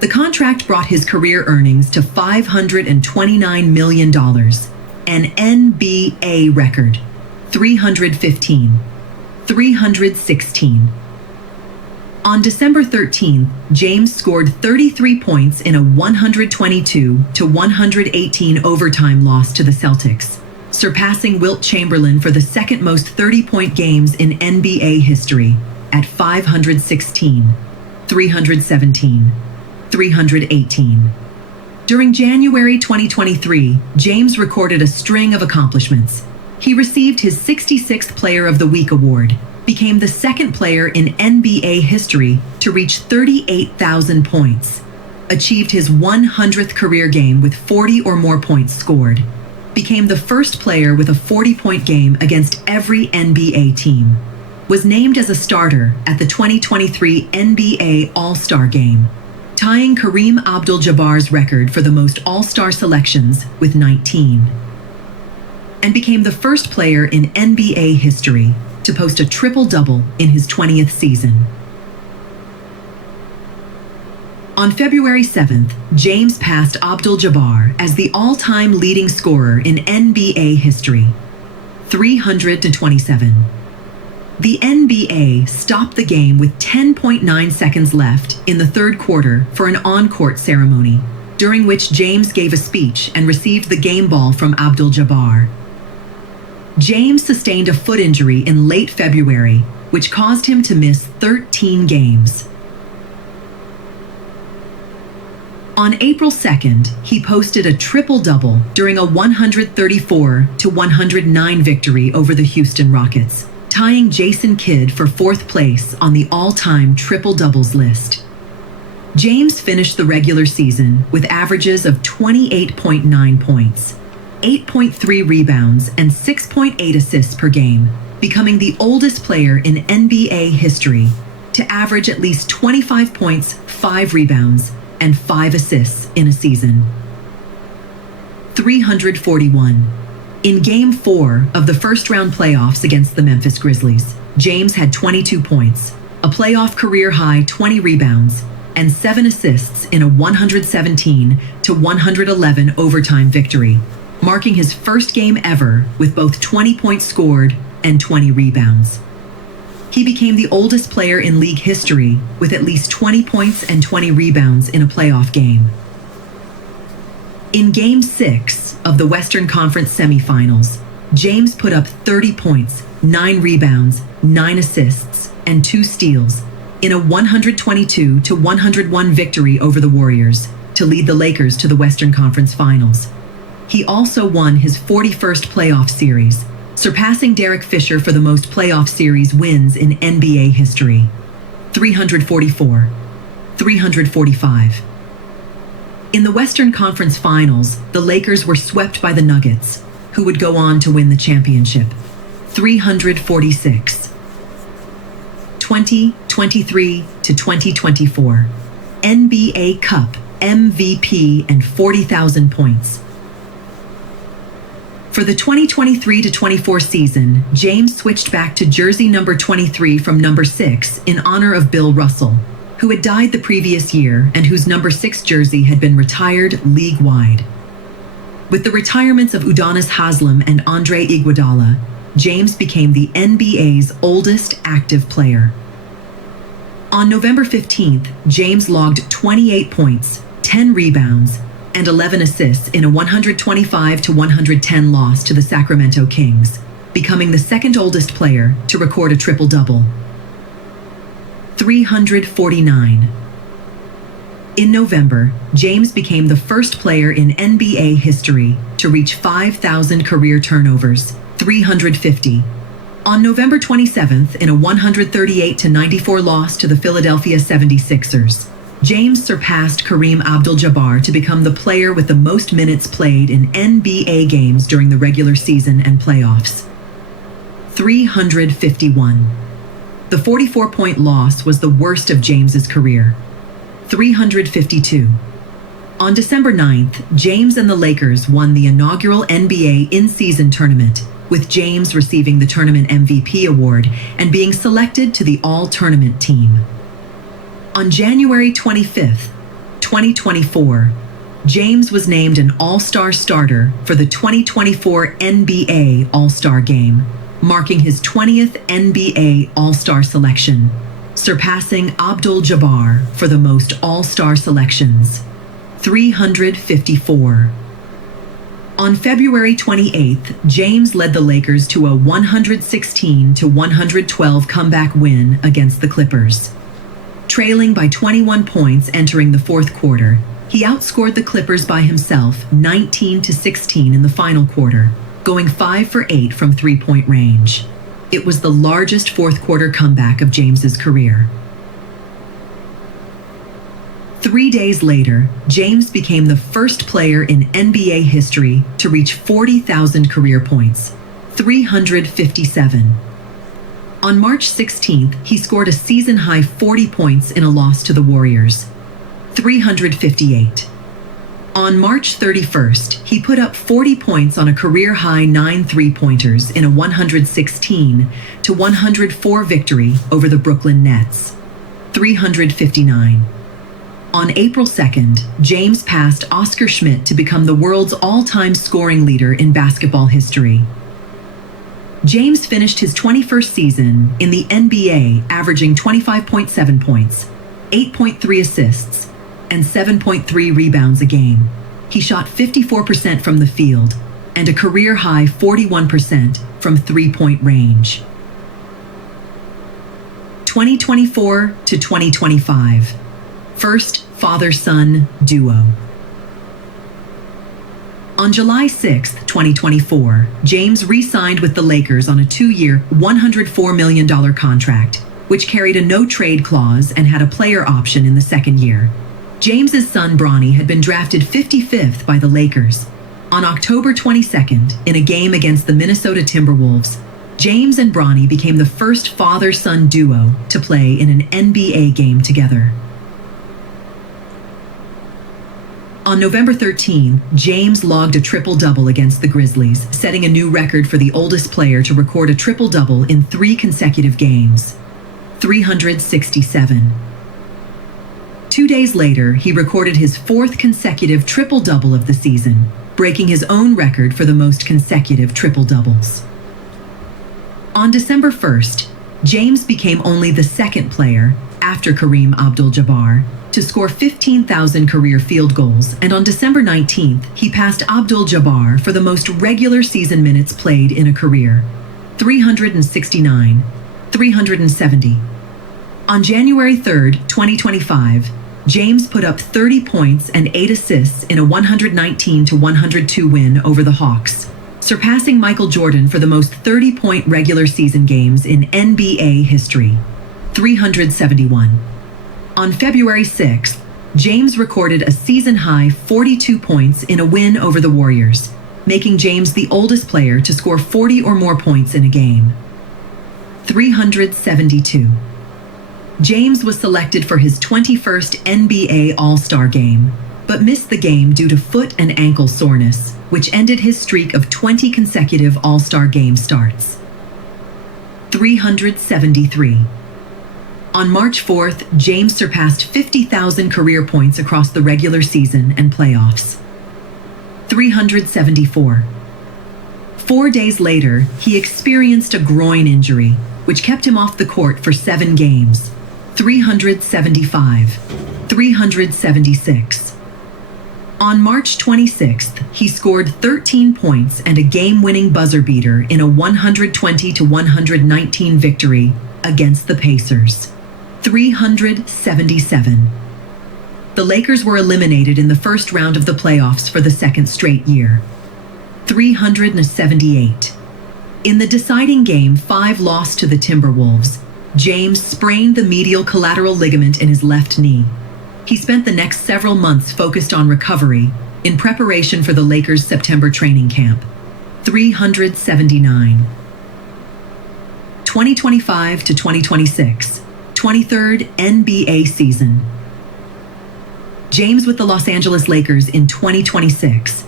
The contract brought his career earnings to $529 million, an NBA record, 316. On December 13th, James scored 33 points in a 122-118 overtime loss to the Celtics, surpassing Wilt Chamberlain for the second most 30-point games in NBA history at 516, 317, 318. During January 2023, James recorded a string of accomplishments. He received his 66th Player of the Week award, became the second player in NBA history to reach 38,000 points, achieved his 100th career game with 40 or more points scored, became the first player with a 40-point game against every NBA team, was named as a starter at the 2023 NBA All-Star Game, tying Kareem Abdul-Jabbar's record for the most All-Star selections with 19, and became the first player in NBA history to post a triple-double in his 20th season. On February 7th, James passed Abdul-Jabbar as the all-time leading scorer in NBA history, 327. The NBA stopped the game with 10.9 seconds left in the third quarter for an on-court ceremony, during which James gave a speech and received the game ball from Abdul-Jabbar. James sustained a foot injury in late February, which caused him to miss 13 games. On April 2nd, he posted a triple-double during a 134-109 victory over the Houston Rockets, tying Jason Kidd for fourth place on the all-time triple-doubles list. James finished the regular season with averages of 28.9 points, 8.3 rebounds, and 6.8 assists per game, becoming the oldest player in NBA history to average at least 25 points, 5 rebounds, and 5 assists in a season. 341. In Game 4 of the first-round playoffs against the Memphis Grizzlies, James had 22 points, a playoff career-high 20 rebounds, and 7 assists in a 117-111 overtime victory, marking his first game ever with both 20 points scored and 20 rebounds. He became the oldest player in league history with at least 20 points and 20 rebounds in a playoff game. In Game 6 of the Western Conference semifinals, James put up 30 points, 9 rebounds, 9 assists, and 2 steals in a 122-101 victory over the Warriors to lead the Lakers to the Western Conference Finals. He also won his 41st playoff series, surpassing Derek Fisher for the most playoff series wins in NBA history, 344, 345. In the Western Conference Finals, the Lakers were swept by the Nuggets, who would go on to win the championship, 346. 2023-2024, NBA Cup MVP and 40,000 points. For the 2023-24 season, James switched back to jersey number 23 from number 6 in honor of Bill Russell, who had died the previous year and whose number 6 jersey had been retired league-wide. With the retirements of Udonis Haslem and Andre Iguodala, James became the NBA's oldest active player. On November 15th, James logged 28 points, 10 rebounds, and 11 assists in a 125-110 loss to the Sacramento Kings, becoming the second oldest player to record a triple-double. 349. In November, James became the first player in NBA history to reach 5,000 career turnovers, 350. On November 27th, in a 138-94 loss to the Philadelphia 76ers, James surpassed Kareem Abdul-Jabbar to become the player with the most minutes played in NBA games during the regular season and playoffs. 351. The 44-point loss was the worst of James's career. 352. On December 9th, James and the Lakers won the inaugural NBA in-season tournament, with James receiving the tournament MVP award and being selected to the all-tournament team. On January 25th, 2024, James was named an All-Star starter for the 2024 NBA All-Star Game, marking his 20th NBA All-Star selection, surpassing Abdul-Jabbar for the most All-Star selections, 354. On February 28th, James led the Lakers to a 116-112 comeback win against the Clippers. Trailing by 21 points entering the fourth quarter, he outscored the Clippers by himself 19-16 in the final quarter, going 5 for 8 from three-point range. It was the largest fourth-quarter comeback of James's career. 3 days later, James became the first player in NBA history to reach 40,000 career points, 357. On March 16th, he scored a season-high 40 points in a loss to the Warriors, 358. On March 31st, he put up 40 points on a career-high 9 three-pointers in a 116-104 victory over the Brooklyn Nets, 359. On April 2nd, James passed Oscar Schmidt to become the world's all-time scoring leader in basketball history. James finished his 21st season in the NBA averaging 25.7 points, 8.3 assists, and 7.3 rebounds a game. He shot 54% from the field and a career-high 41% from three-point range. 2024 to 2025. First father-son duo. On July 6, 2024, James re-signed with the Lakers on a 2-year, $104 million contract, which carried a no-trade clause and had a player option in the second year. James's son Bronny had been drafted 55th by the Lakers. On October 22nd, in a game against the Minnesota Timberwolves, James and Bronny became the first father-son duo to play in an NBA game together. On November 13, James logged a triple-double against the Grizzlies, setting a new record for the oldest player to record a triple-double in 3 consecutive games, 367. 2 days later, he recorded his 4th consecutive triple-double of the season, breaking his own record for the most consecutive triple-doubles. On December 1st, James became only the second player, after Kareem Abdul-Jabbar, to score 15,000 career field goals, and on December 19th, he passed Abdul-Jabbar for the most regular season minutes played in a career, 369, 370. On January 3rd, 2025, James put up 30 points and 8 assists in a 119-102 win over the Hawks, surpassing Michael Jordan for the most 30-point regular season games in NBA history, 371. On February 6th, James recorded a season-high 42 points in a win over the Warriors, making James the oldest player to score 40 or more points in a game, 372. James was selected for his 21st NBA All-Star Game, but missed the game due to foot and ankle soreness, which ended his streak of 20 consecutive All-Star Game starts, 373. On March 4th, James surpassed 50,000 career points across the regular season and playoffs, 374. 4 days later, he experienced a groin injury, which kept him off the court for 7 games, 375, 376. On March 26th, he scored 13 points and a game-winning buzzer beater in a 120-119 victory against the Pacers, 377. The Lakers were eliminated in the first round of the playoffs for the second straight year, 378. In the deciding Game 5 loss to the Timberwolves, James sprained the medial collateral ligament in his left knee. He spent the next several months focused on recovery in preparation for the Lakers' September training camp, 379. 2025 to 2026, 23rd NBA season. James with the Los Angeles Lakers in 2026